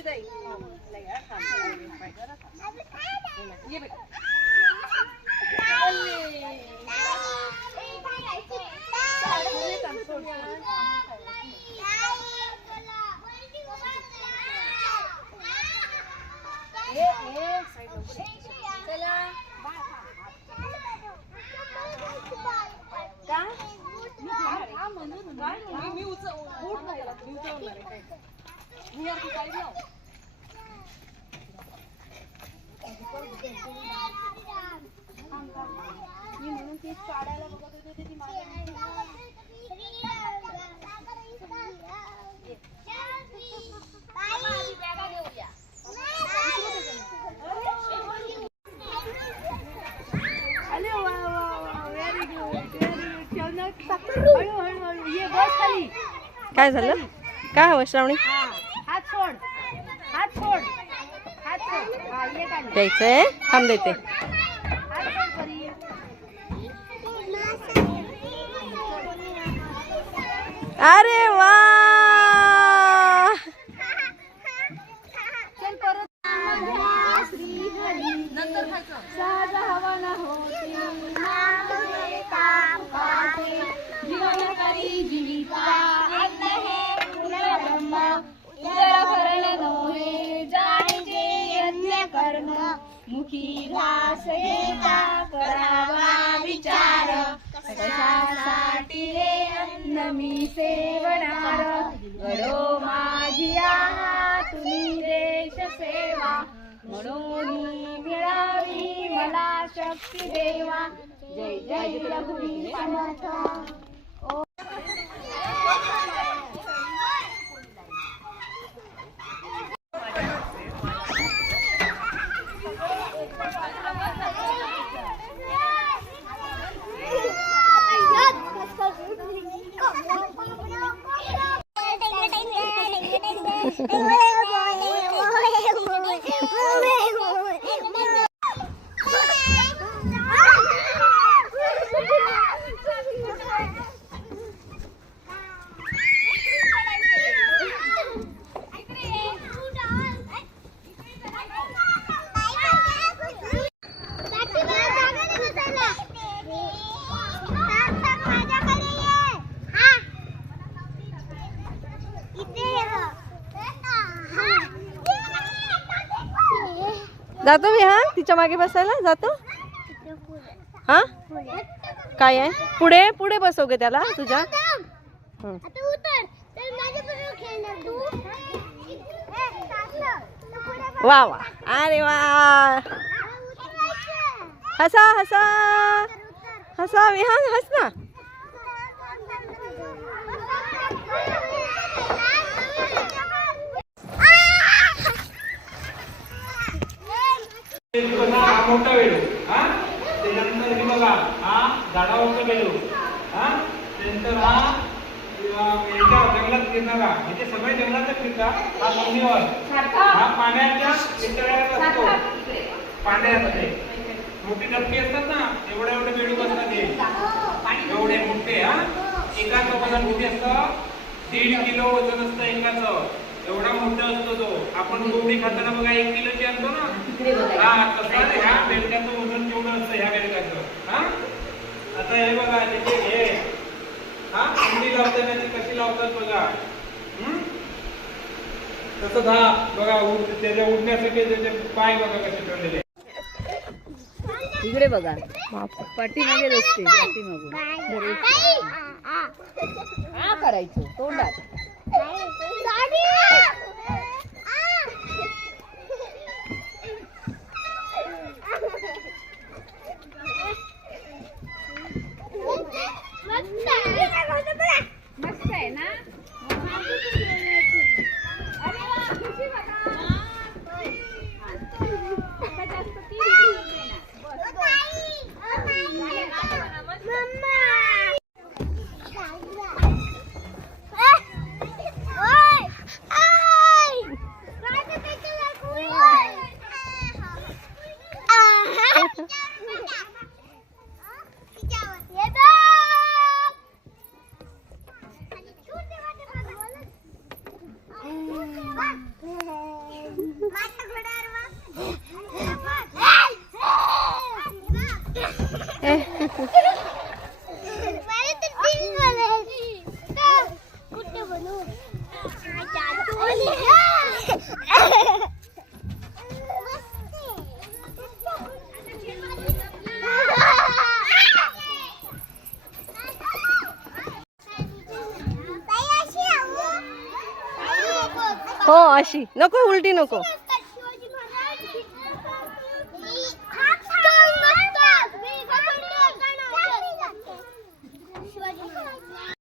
की ताई ये बेटा चला मी उचलणार आहे मी यार काही लाव मी म्हणून ती काढायला बघत होते ती माझ्या काय झालं काय हवं श्रावणी हात सोड हात सोड हात सोड हा ये काय द्यायचंय थांब देते हात सोड परी अरे वा चल परत श्री हरी नंतर खायचं साधा हवा ना होती नाम घेता पाठी जीवन करी जीविता अन्न हे पुनर्ब्रह्म इतर भरण नोहे जाणीचे यज्ञ कर्म मुखी घास येता करावा विचार कशासाठी हे अन्न मी सेवणार घडो माझी तुम्ही देश सेवा म्हणून मिळावी मला शक्ती देवा जय जय रघुवीर समर्थ जातो मी हा तिच्या मागे बसायला जातो हा काय आहे पुढे पुढे बसवगे त्याला तुझ्या वा वा अरे वा हसा हसा हसा विहान हस ना मोठा वेळू हा त्याच्यानंतर हे बघा हा झाडावरचा वेळू हा त्यानंतर हा याच्या जंगलात फिरणारा म्हणजे सगळे जंगलात फिरतात हा जमिनीवर हा पाण्याच्या वितळ्यात असतो पाण्यामध्ये मोठी डबकी असतात ना एवढे एवढे बेडूक असतात ते एवढे मोठे हा एकाचं वजन किती असतं 1.5 किलो वजन असतं एकाचं एवढा मोठा असतो तो आपण कोंबडी खाताना बघा 1 किलोची आणतो ना हा तसं ह्या बेडक्याचं वजन केवढं असतं ह्या बेडक्याचं हा आता हे बघा त्याचे हे हा कोंबडी लावताना ती कशी लावतात बघा तसंच हा बघा त्याच्या उडण्यासाठी त्याचे पाय बघा कसे ठेवलेले इकडे बघा पाठीमागे रस्ते पाठीमागून हा करायचं तोंडात मस्त आहे ना हो अशी नको, उलटी नको.